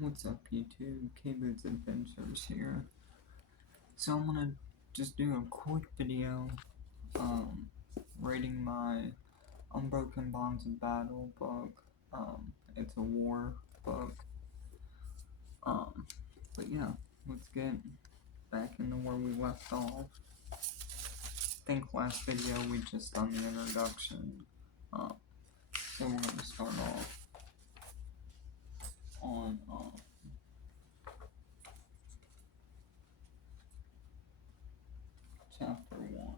What's up, YouTube? K-Boots Adventures here. So I'm gonna just do a quick video, um, rating my Unbroken Bonds of Battle book. It's a war book. But yeah, let's get back into where we left off. I think last video we just done the introduction. So we're gonna start off on, chapter 1.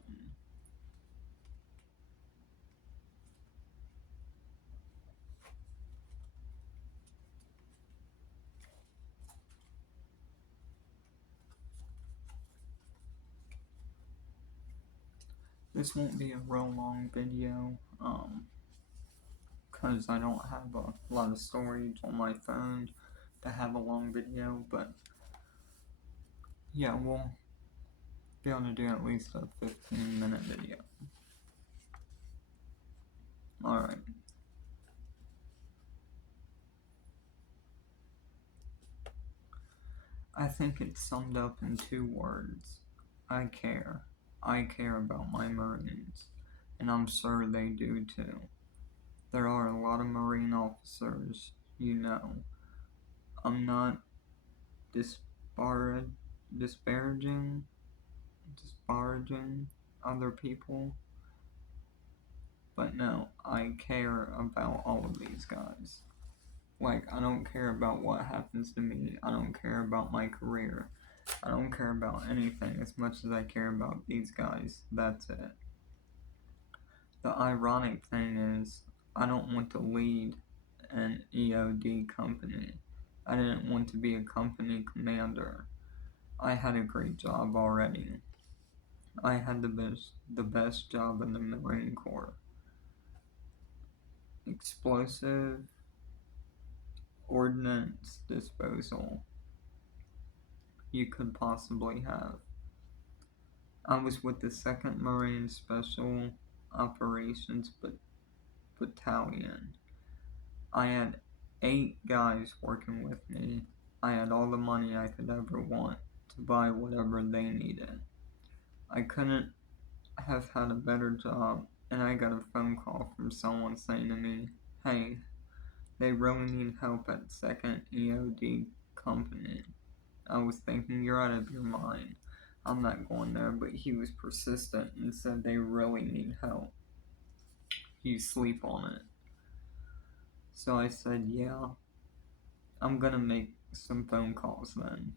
This won't be a real long video, because I don't have a lot of storage on my phone to have a long video, but yeah, we'll be able to do at least a 15-minute video. Alright. I think it's summed up in 2 words. I care. I care about my Marines, and I'm sure they do too. There are a lot of Marine officers, you know. I'm not disparaging other people, but no, I care about all of these guys. Like, I don't care about what happens to me. I don't care about my career. I don't care about anything as much as I care about these guys. That's it. The ironic thing is, I don't want to lead an EOD company. I didn't want to be a company commander. I had a great job already. I had the best job in the Marine Corps. Explosive ordnance disposal you could possibly have. I was with the 2nd Marine Special Operations Battalion. I had 8 guys working with me. I had all the money I could ever want to buy whatever they needed. I couldn't have had a better job, and I got a phone call from someone saying to me, "Hey, they really need help at 2nd EOD Company." I was thinking, you're out of your mind. I'm not going there, but he was persistent and said they really need help. You sleep on it. So I said, yeah, I'm gonna make some phone calls then.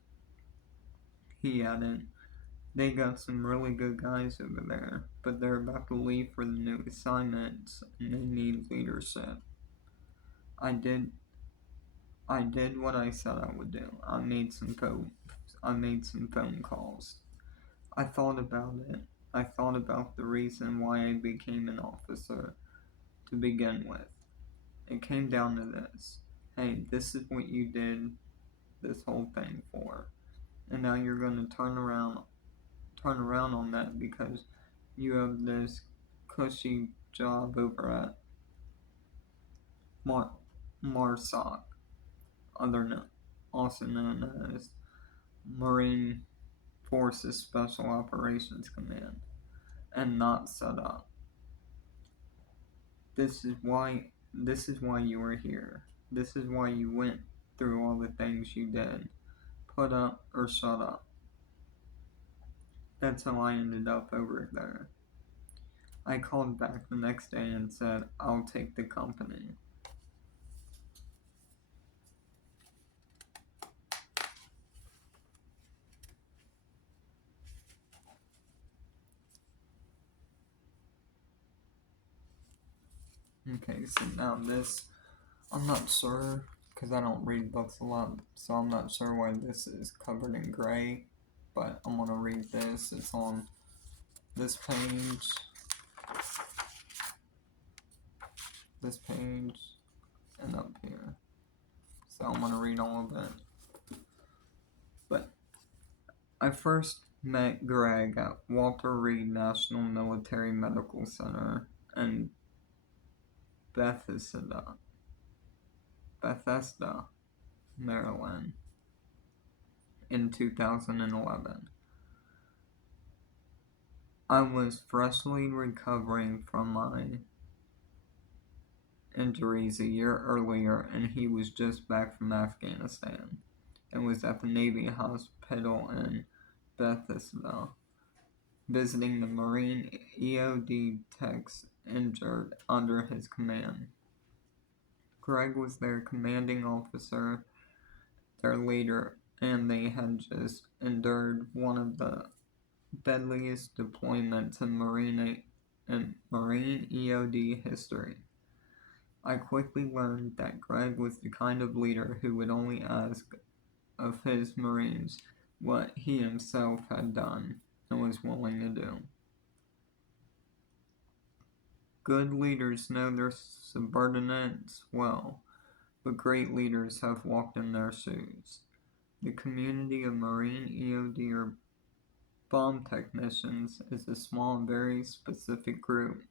He added, they got some really good guys over there, but they're about to leave for the new assignments and they need leadership. I did what I said I would do. I made some phone calls. I thought about it. I thought about the reason why I became an officer to begin with. It came down to this. Hey, this is what you did this whole thing for. And now you're going to turn around on that because you have this cushy job over at MARSOC, also known as Marine Forces Special Operations Command, and not set up. This is why you were here. This is why you went through all the things you did. Put up or shut up. That's how I ended up over there. I called back the next day and said, I'll take the company. Okay, so now this, I'm not sure, because I don't read books a lot, so I'm not sure why this is covered in gray, but I'm going to read this. It's on this page, and up here. So I'm going to read all of it. But I first met Greg at Walter Reed National Military Medical Center in Bethesda. Maryland, in 2011. I was freshly recovering from my injuries a year earlier, and he was just back from Afghanistan and was at the Navy Hospital in Bethesda, visiting the Marine EOD techs injured under his command. Greg was their commanding officer, their leader, and they had just endured one of the deadliest deployments in Marine EOD history. I quickly learned that Greg was the kind of leader who would only ask of his Marines what he himself had done and was willing to do. Good leaders know their subordinates well, but great leaders have walked in their shoes. The community of Marine EOD or bomb technicians is a small, very specific group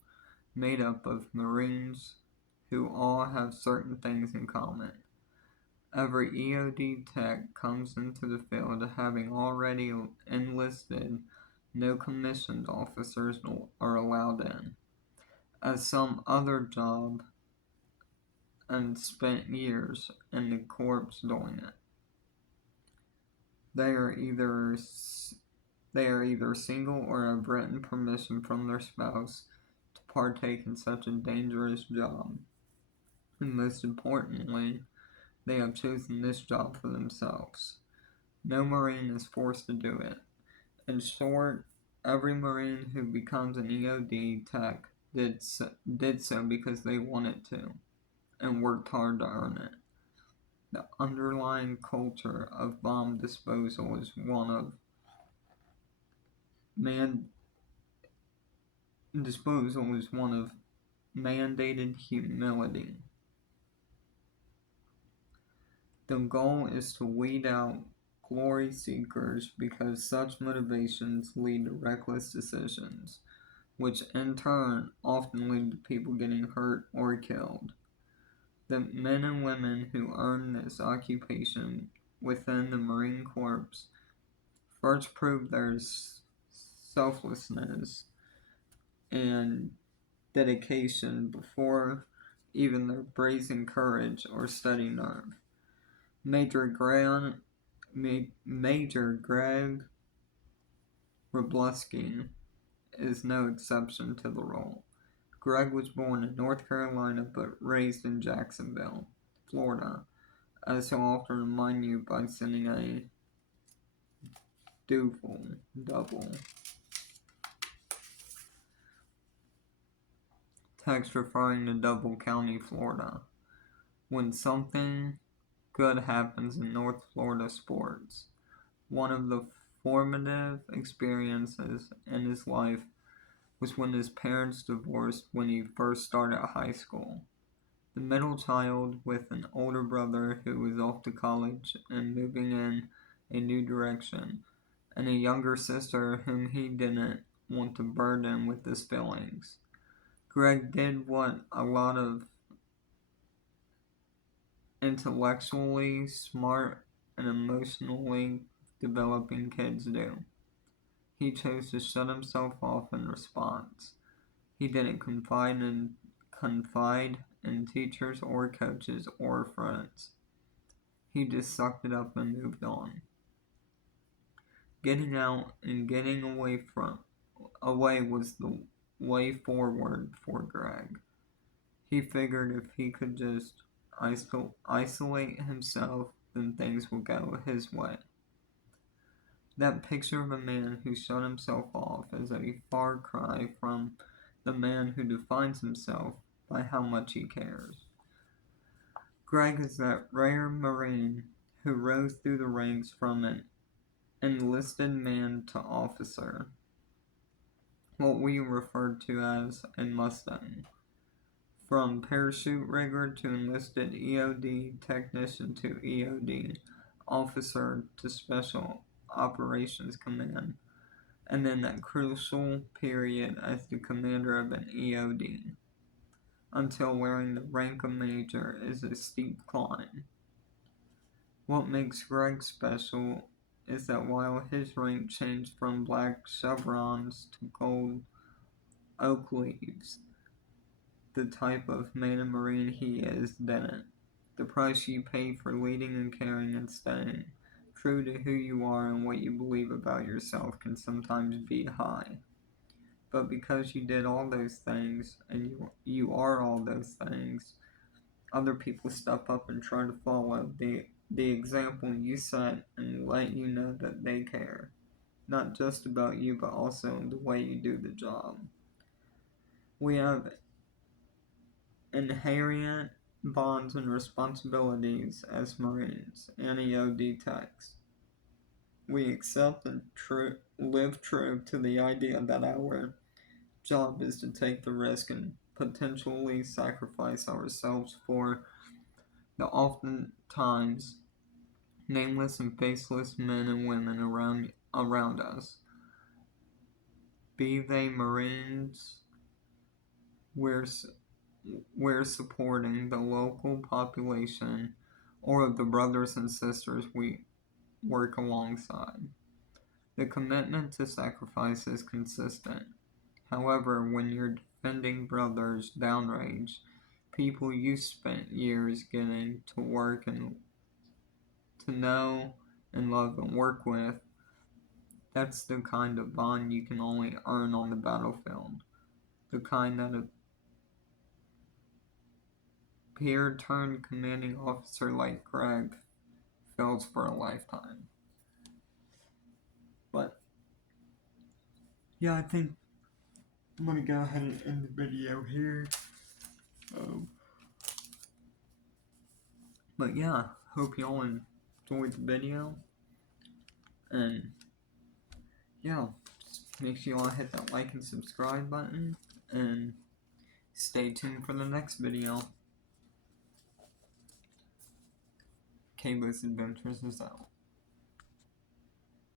made up of Marines who all have certain things in common. Every EOD tech comes into the field having already enlisted. No commissioned officers are allowed in, as some other job, and spent years in the corps doing it. They are either single or have written permission from their spouse to partake in such a dangerous job. And most importantly, they have chosen this job for themselves. No Marine is forced to do it. In short, every Marine who becomes an EOD tech did so because they wanted to and worked hard to earn it. The underlying culture of bomb disposal is one of mandated humility. The goal is to weed out glory seekers because such motivations lead to reckless decisions, which in turn often lead to people getting hurt or killed. The men and women who earn this occupation within the Marine Corps first prove their selflessness and dedication before even their brazen courage or steady nerve. Major Greg Robluski is no exception to the rule. Greg was born in North Carolina but raised in Jacksonville, Florida, as he'll often remind you by sending a double text referring to Double County, Florida. When something good happens in North Florida sports, one of the formative experiences in his life was when his parents divorced when he first started high school. The middle child with an older brother who was off to college and moving in a new direction, and a younger sister whom he didn't want to burden with his feelings. Greg did what a lot of intellectually smart and emotionally developing kids do. He chose to shut himself off in response. He didn't confide in teachers or coaches or friends. He just sucked it up and moved on. Getting out and getting away was the way forward for Greg. He figured if he could just isolate himself, then things would go his way. That picture of a man who shut himself off is a far cry from the man who defines himself by how much he cares. Greg is that rare Marine who rose through the ranks from an enlisted man to officer, what we refer to as a Mustang. From parachute rigger to enlisted EOD technician to EOD officer to Special Operations Command, and then that crucial period as the commander of an EOD, until wearing the rank of major is a steep climb. What makes Greg special is that while his rank changed from black chevrons to gold oak leaves, the type of man and marine he is didn't. The price you pay for leading and caring and staying true to who you are and what you believe about yourself can sometimes be high. But because you did all those things and you are all those things, other people step up and try to follow the example you set and let you know that they care. Not just about you, but also in the way you do the job. We have inherent bonds and responsibilities as Marines, NEOD techs. We accept and live true to the idea that our job is to take the risk and potentially sacrifice ourselves for the oftentimes nameless and faceless men and women around us. Be they Marines, we're, we're supporting the local population or the brothers and sisters we work alongside. The commitment to sacrifice is consistent. However, when you're defending brothers downrange, people you spent years getting to work and to know and love and work with, that's the kind of bond you can only earn on the battlefield. The kind that a peer turned commanding officer like Greg feels for a lifetime. But yeah, I think I'm gonna go ahead and end the video here. But yeah, hope y'all enjoyed the video. And yeah, just make sure y'all hit that like and subscribe button. And stay tuned for the next video. Cable's Adventures is out.